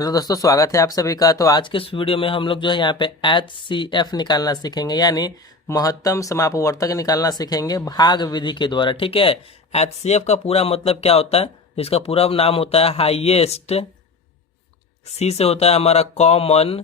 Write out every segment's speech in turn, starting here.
Hello दोस्तों, स्वागत है आप सभी का। तो आज के इस वीडियो में हम लोग जो है यहाँ पे HCF निकालना सीखेंगे, यानी महत्तम समापवर्तक निकालना सीखेंगे भाग विधि के द्वारा। ठीक है। HCF का पूरा मतलब क्या होता है? इसका पूरा नाम होता है हाईएस्ट, C से होता है हमारा कॉमन,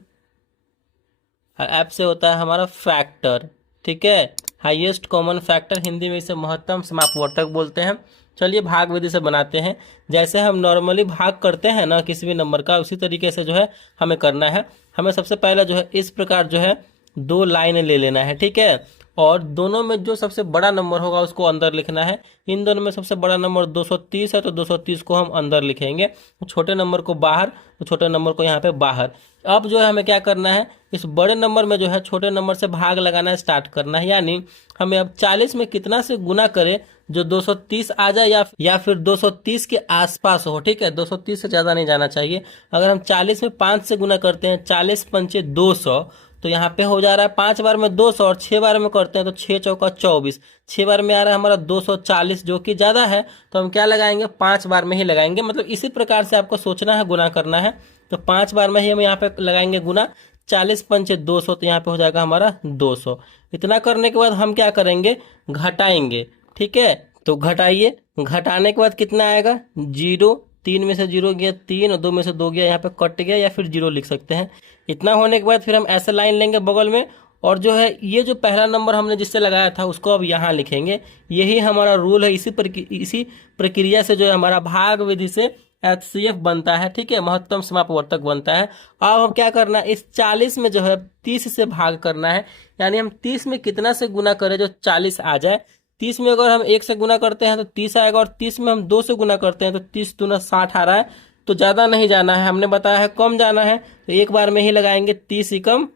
और F से होता है हमारा फैक्टर। ठीक है। हाईएस्ट कॉमन फैक्टर, हिंदी में इसे महत्तम समापवर्तक बोलते हैं। चलिए भाग विधि से बनाते हैं। जैसे हम नॉर्मली भाग करते हैं ना किसी भी नंबर का, उसी तरीके से जो है हमें करना है। हमें सबसे पहले जो है इस प्रकार जो है दो लाइन ले लेना है। ठीक है। और दोनों में जो सबसे बड़ा नंबर होगा उसको अंदर लिखना है। इन दोनों में सबसे बड़ा नंबर 230 है, तो 230 को हम अंदर लिखेंगे, छोटे नंबर को बाहर, तो छोटे नंबर को यहाँ पे बाहर। अब जो है हमें क्या करना है, इस बड़े नंबर में जो है छोटे नंबर से भाग लगाना स्टार्ट करना है। यानी हमें अब 40 में कितना से गुना करें जो 230 आ जाए या फिर 230 के आसपास हो। ठीक है। 230 से ज्यादा नहीं जाना चाहिए। अगर हम 40 में 5 से गुना करते हैं, 40 पंचे 200, तो यहाँ पे हो जा रहा है 5 बार में 200, और 6 बार में करते हैं तो 6 चौका 24, 6 बार में आ रहा है हमारा 240, जो कि ज्यादा है। तो हम क्या लगाएंगे, 5 बार में ही लगाएंगे। मतलब इसी प्रकार से आपको सोचना है, गुना करना है। तो 5 बार में ही हम यहाँ पे लगाएंगे गुना। 40 पंचे 200, तो यहाँ पे हो जाएगा हमारा 200। इतना करने के बाद हम क्या करेंगे, घटाएंगे। ठीक है। तो घटाइए, घटाने के बाद कितना आएगा, 0। 3 में से 0 गया 3, और 2 में से 2 गया, यहाँ पे कट गया, या फिर 0 लिख सकते हैं। इतना होने के बाद फिर हम ऐसे लाइन लेंगे बगल में, और जो है ये जो पहला नंबर हमने जिससे लगाया था उसको अब यहाँ लिखेंगे। यही हमारा रूल है। इसी प्रक्रिया से जो है हमारा भाग विधि से HCF बनता है। ठीक है। महत्तम समापवर्तक बनता है। अब हम क्या करना है, इस 40 में जो है 30 से भाग करना है। यानी हम 30 में कितना से गुना करें जो 40 आ जाए। 30 में अगर हम 1 से गुना करते हैं तो 30 आएगा, और 30 में हम 2 से गुना करते हैं तो 30 दूना 60 आ रहा है। तो ज्यादा नहीं जाना है, हमने बताया है कम जाना है, तो एक बार में ही लगाएंगे 30 एकम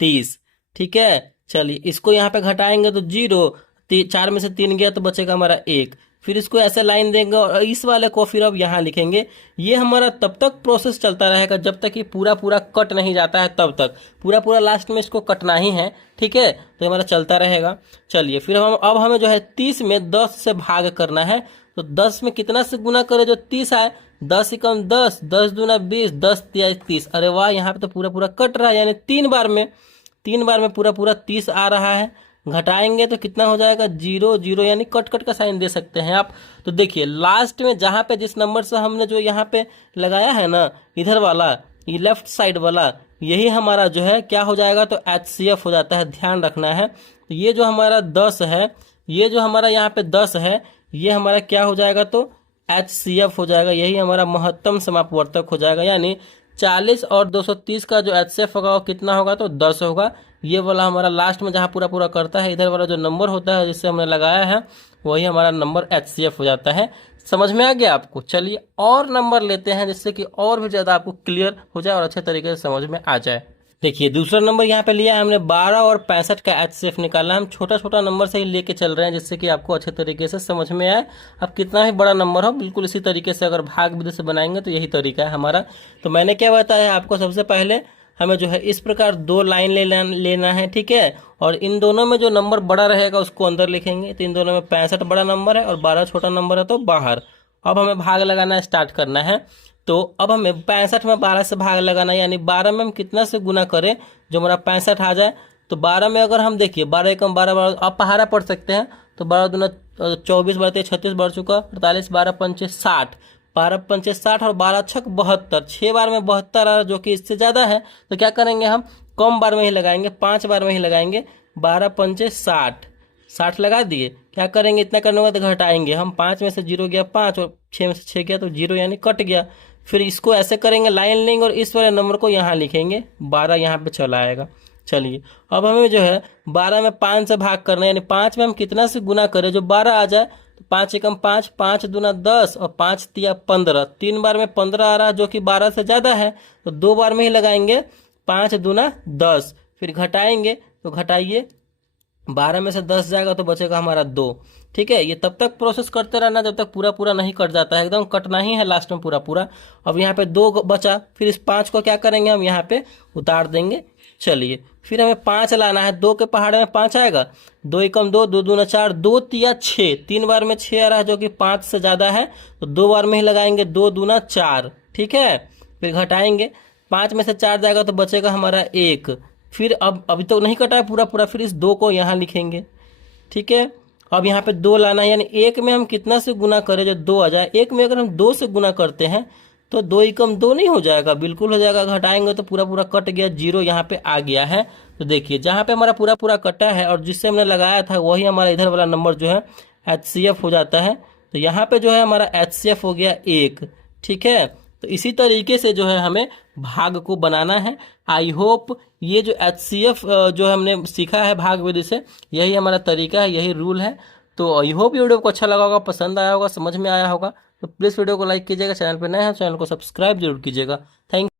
30। ठीक है। चलिए इसको यहाँ पे घटाएंगे तो 0, 4 में से 3 गया तो बचेगा हमारा 1। फिर इसको ऐसे लाइन देंगे, और इस वाले को फिर अब यहाँ लिखेंगे। ये हमारा तब तक प्रोसेस चलता रहेगा जब तक ये पूरा पूरा कट नहीं जाता है, तब तक पूरा पूरा लास्ट में इसको कटना ही है। ठीक है। तो हमारा चलता रहेगा। चलिए फिर अब हमें जो है 30 में 10 से भाग करना है। तो 10 में कितना से गुना करें जो 30 आए। 10 एकम 10, 10 दूना 20, 10 तिया 30। अरे वाह, यहाँ पे तो पूरा पूरा कट रहा है, यानी 3 बार में पूरा पूरा 30 आ रहा है। घटाएंगे तो कितना हो जाएगा, 0 0, यानी कट कट का साइन दे सकते हैं आप। तो देखिए लास्ट में जहाँ पे जिस नंबर से हमने जो यहाँ पे लगाया है ना, इधर वाला, ये लेफ्ट साइड वाला, यही हमारा जो है क्या हो जाएगा, तो HCF हो जाता है। ध्यान रखना है। तो ये जो हमारा 10 है, ये जो हमारा यहाँ पे 10 है, ये हमारा क्या हो जाएगा, तो HCF हो जाएगा। यही हमारा महत्तम समापवर्तक हो जाएगा। यानी 40 और 230 का जो HCF होगा वो कितना होगा, तो 10 होगा। ये वाला हमारा लास्ट में जहाँ पूरा पूरा करता है, इधर वाला जो नंबर होता है जिससे हमने लगाया है, वही हमारा नंबर HCF हो जाता है। समझ में आ गया आपको? चलिए और नंबर लेते हैं जिससे कि और भी ज़्यादा आपको क्लियर हो जाए और अच्छे तरीके से समझ में आ जाए। देखिए दूसरा नंबर यहाँ पे लिया है हमने 12 और 65 का HCF निकालना है। हम छोटा छोटा नंबर से ही लेके चल रहे हैं जिससे कि आपको अच्छे तरीके से समझ में आए। अब कितना भी बड़ा नंबर हो, बिल्कुल इसी तरीके से अगर भाग विधि से बनाएंगे तो यही तरीका है हमारा। तो मैंने क्या बताया आपको, सबसे पहले हमें जो है इस प्रकार दो लाइन लेना है। ठीक है। और इन दोनों में जो नंबर बड़ा रहेगा उसको अंदर लिखेंगे। तो इन दोनों में 65 बड़ा नंबर है और 12 छोटा नंबर है, तो बाहर। अब हमें भाग लगाना स्टार्ट करना है। तो अब हमें 65 में 12 से भाग लगाना है, यानी 12 में हम कितना से गुना करें जो हमारा 65 आ जाए। तो 12 में अगर हम देखिए 12 एकम 12, 12 आप पहाड़ा पढ़ सकते हैं। तो 12 दूना 24, 12 36 बढ़ चुका, 48, 12 पंचे 60, 12 पंचे 60, और 12 छक 72, 6 बार में 72 आ रहा, जो कि इससे ज़्यादा है। तो क्या करेंगे, हम कम बार में ही लगाएंगे, 5 बार में ही लगाएंगे। 12 पंचे 60, 60 लगा दिए। क्या करेंगे, इतना करने के बाद घटाएंगे हम। 5 में से 0 गया 5, और 6 में से 6 गया तो 0, यानी कट गया। फिर इसको ऐसे करेंगे, लाइन लेंगे और इस वाले नंबर को यहाँ लिखेंगे। 12 यहाँ पे चला आएगा। चलिए अब हमें जो है 12 में 5 से भाग करना है, यानी 5 में हम कितना से गुना करें जो 12 आ जाए। तो 5 एकम 5, 5 दूना 10, और 5 तिया 15। 3 बार में 15 आ रहा है, जो कि 12 से ज़्यादा है। तो 2 बार में ही लगाएंगे, 5 दूना 10। फिर घटाएंगे, तो घटाइए, 12 में से 10 जाएगा तो बचेगा हमारा 2। ठीक है। ये तब तक प्रोसेस करते रहना जब तक पूरा पूरा नहीं कट जाता है, एकदम कटना ही है लास्ट में पूरा पूरा। अब यहाँ पे 2 बचा, फिर इस 5 को क्या करेंगे, हम यहाँ पे उतार देंगे। चलिए फिर हमें 5 लाना है। 2 के पहाड़ में 5 आएगा। 2 एकम 2, 2 दूना 4, 2 तिया 6, 3 बार में 6 आ रहा है, जो कि 5 से ज़्यादा है। तो 2 बार में ही लगाएंगे, 2 दूना 4। ठीक है। फिर घटाएंगे, 5 में से 4 जाएगा तो बचेगा हमारा 1। फिर अब अभी तो नहीं कटा है पूरा पूरा, फिर इस 2 को यहाँ लिखेंगे, ठीक है। अब यहाँ पे 2 लाना है, यानी 1 में हम कितना से गुना करें जो 2 आ जाए। 1 में अगर हम 2 से गुना करते हैं तो 2 एकम 2 नहीं हो जाएगा, बिल्कुल हो जाएगा। घटाएंगे तो पूरा पूरा कट गया, 0 यहाँ पे आ गया है। तो देखिए जहाँ पे हमारा पूरा पूरा कटा है और जिससे हमने लगाया था वही हमारा इधर वाला नंबर जो है HCF हो जाता है। तो यहाँ पे जो है हमारा HCF हो गया 1, ठीक है। तो इसी तरीके से जो है हमें भाग को बनाना है। आई होप ये जो HCF जो हमने सीखा है भाग विधि से, यही हमारा तरीका है, यही रूल है। तो आई होप ये वीडियो को अच्छा लगा होगा, पसंद आया होगा, समझ में आया होगा। तो प्लीज़ वीडियो को लाइक कीजिएगा, चैनल पर नए हैं चैनल को सब्सक्राइब जरूर कीजिएगा। थैंक